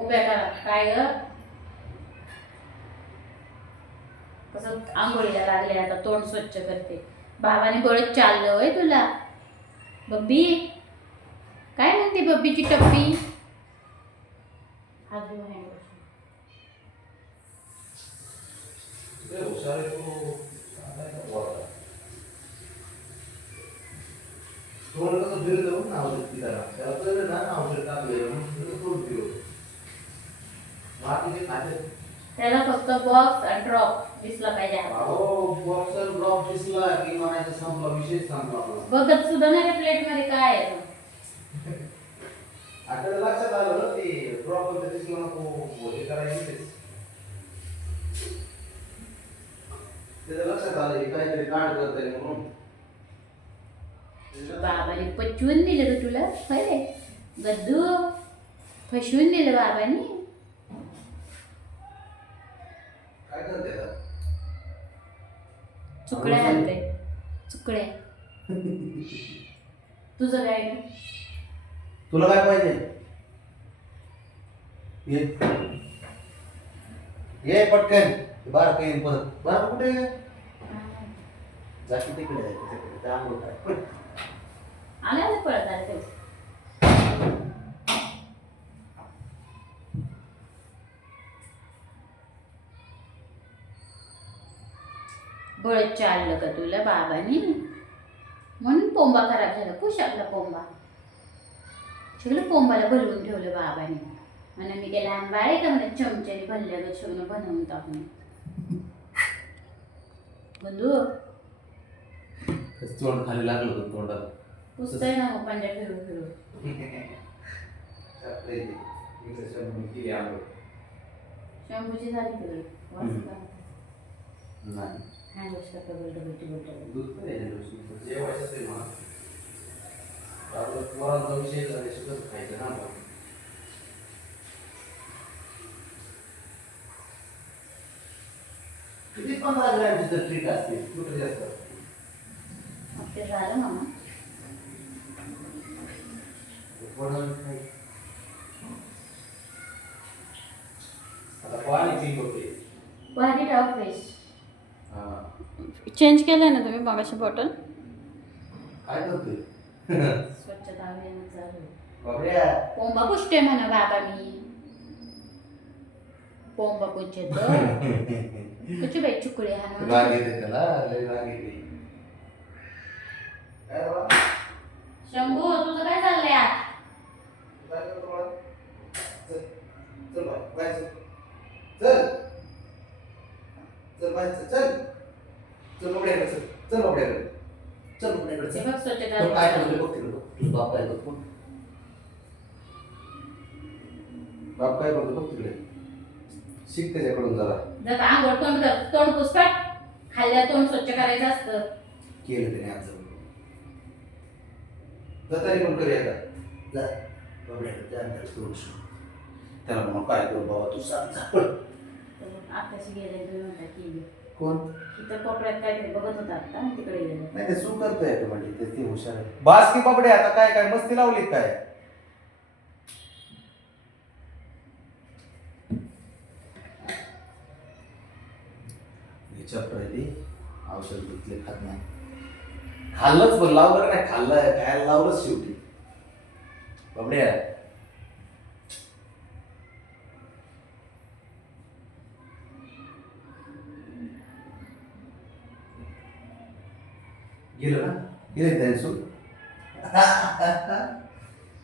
उभ्या करा. काय ग कसं आंघोळीला लागले आता तोंड स्वच्छ करते. बाबाने बळच चाललं होय तुला. बब्बी काय म्हणते बब्बीची टप्पी. हात धुवून आहे. त्याला फक्त बॉक्स आणि ड्रॉप दिसला पाहिजे. बॉक्सर ड्रॉप दिसला की म्हणायचं संपला विषय संपला. बघत सुद्धा नाही प्लेट मध्ये काय आहे. आता लक्षात आलं ना ते ड्रॉप दिसला नको हे करायचं. त्याच्या लक्षात आलं काहीतरी कांड करतंय म्हणून. बाबाने पचवून दिलं ग तुला. खरे गद्दू फसवून दिलं बाबांनी. काय करते आता? चुकड्या घालते चुकड्या. तुझं काय. तुला काय पाहिजे? ये पटकन. बारा काही परत बारा कुठे जाती तिकडे आल्या पळत आले. बळच चाललं का तुला बाबानी म्हणून पोंबा खराब झाला. खुश आपला पोंबा सगळं पोंबाला भरवून ठेवलं बाबाने. म्हणून मी ते लहान बाळ आहे का म्हणजे चमच्याने भरल्या सगळं बनवून टाकून. बंधू तोंड खाली लागलं होतं तोंडाला. पुसतंय ना मग पंजा फिरून फिरून. शॅम्पूची झाली तुला नाही हँड वॉश करता बोलतो दूध पण जेवायचं असेल मला पोरांचा विषय सुद्धा खायचं ना. किती 15 ग्रॅमची तर ट्रीट असते कुठे जास्त. ते झालं मामा. आता पाणी पिंक होते. पाणी टाक फ्रेश. चेंज केलंय ना तुम्ही मगाशी बॉटल. काय करतोय? स्वच्छता अभियान चालू. बाबड्या पोंबा पुष्टे म्हणा बाबा मी. पोंबा पुच्छे कुछ बाई चुकळे हा राग येते त्याला लय राग येते. काय बाबा शंभू तुझं काय चाललंय आज. काय करतो बाळा? चल चल बाय चल चल बाय चल चल मोठ्याकडे चल चल मोठ्याकडे चल मोठ्याकडे ते चल. बघ स्वच्छता तो काय अभियान. करतोय बघ तिकडे बघ. तुझा बाप काय करतो? बाप काय करतो बघ तिकडे. शिक त्याच्याकडून जरा. जर आंघोळ तोंड पुसतात खाल्ल्या तोंड स्वच्छ करायचं असतं. केलं त्याने आज तरी पण करूया का जा बाबड्याकडे जा तोंड त्याला म्हणून काय करू बाबा तू सांग जा पळ. आत्ताशी गेले तुम्ही म्हणता की कोण तिथं कोपऱ्यात काहीतरी बघत होता आता तिकडे गेले. नाही ते सू करतोय म्हणजे ते हुशार आहे. बास की बाबडे आता काय काय मस्ती लावली काय. औषध घेतले खात नाही. खाल्लंच पण लावलं नाही खाल्लं खायला लावलंच शेवटी बाबड्या. गेलं ना गेले त्याने सूट.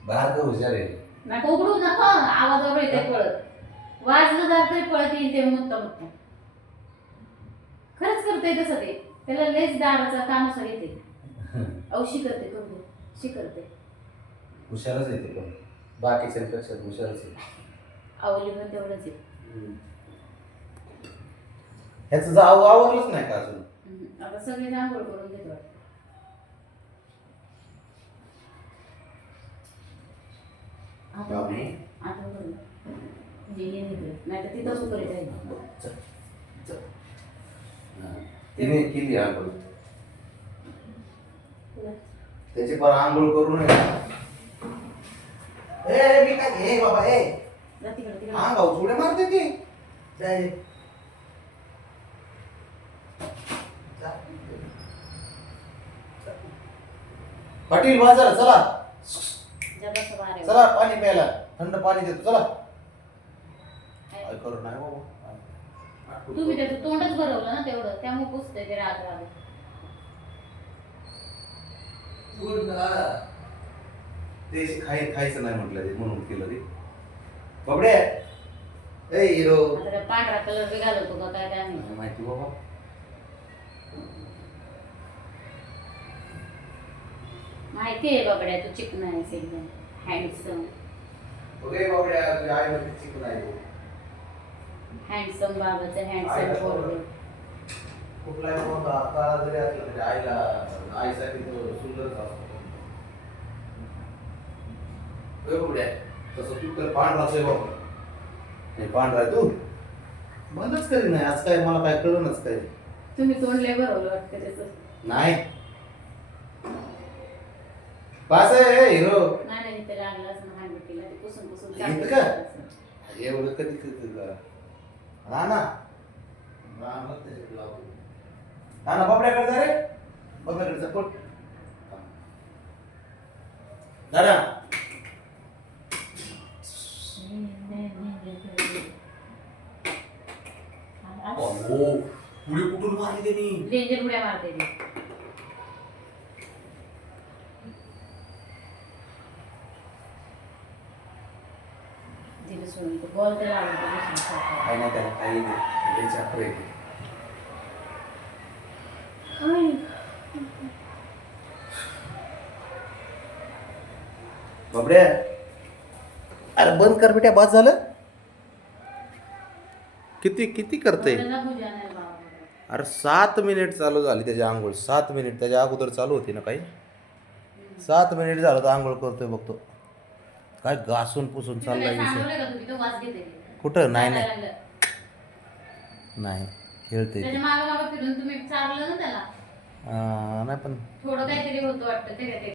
बाहेर तर हुशार आहे. नका उघडू नका आवाजावर येते पळत. वाजलं जातंय पळत येईल ते मुत्ता मुत्ता. खरंच करतोय तसं ते. त्याला लेस दाराचा कानुसार येते. औशी करते करू शी करते. हुशारच आहे ते पण बाकीच्यांपेक्षा हुशारच आहे. आवली पण तेवढंच आहे. ह्याचं आवरलंच नाही का अजून. आता सगळे आंघोळ करून घेतो. आता करून नाही तर तिथंच उकळीत आहे. तिने केली आंघोळ. त्याची पण आंघोळ करू नये. ए मी काय घे बाबा ए जा तिकडे तिकडे. हा गाव थोडे मारते ती काय पाटील बाजार चला जा बस बाहेर. चला पाणी प्यायला थंड पाणी देतो चला काय करू नाही बाबा तुम्ही त्याचं तोंडच भरवलं ना तेवढं, त्यामुळे पुसतंय ते राग राग. ते खायचं नाही म्हटलं ते म्हणून केलं ते बाबडे ए हिरो आता काय पांढरा कलर बी घालवतो का काय काय माहिती. माहिती बाबा माहिती आहे बाबड्या, तू चिकन आहेस एकदम हँडसम. बघे बाबड्या तुझ्या आई मध्ये चिकन आहे हँडसम बाबाचं आई हँडसम का पोरगं. कुठलाही कोणता काळा जरी असला तरी आईला आईसाठी तो सुंदरच असतो बाबड्या तसं तू तर पांढराच आहे बाबा नाही पांढरा आहे तू बंदच करी नाही आज काय मला काय कळूनच काय तुम्ही तोंड लय भरवलं वाटतं त्याचं. नाही पास आहे हिरो नाही नाही ते लागलं असं हांडवटीला ते पुसून पुसून इथं चांगलं का? करायचं. एवढं कधी कधी राणा राणा बाबड्याकडे जा रे बाबड्याकडे जा पट दादा पुढे कुठून मारली त्यांनी डेंजर उड्या मारते ते. तिला सोडून तो बॉल तर लागला तो दुसऱ्या काय नाही त्याला काही द्यायच्या पुढे बाबड्या अरे बंद कर बेटा बस झालं किती किती करते अरे 7 मिनिट चालू झाली त्याची आंघोळ 7 मिनिट त्याच्या अगोदर चालू होती ना काही 7 मिनिट झालं तर आंघोळ करतोय बघतो काय घासून पुसून चाललाय विषय कुठं नाही नाही नाही खेळते त्याच्या मागं मागं फिरून तुम्ही चाललं ना त्याला नाही पण थोडं काहीतरी होतं वाटतं ते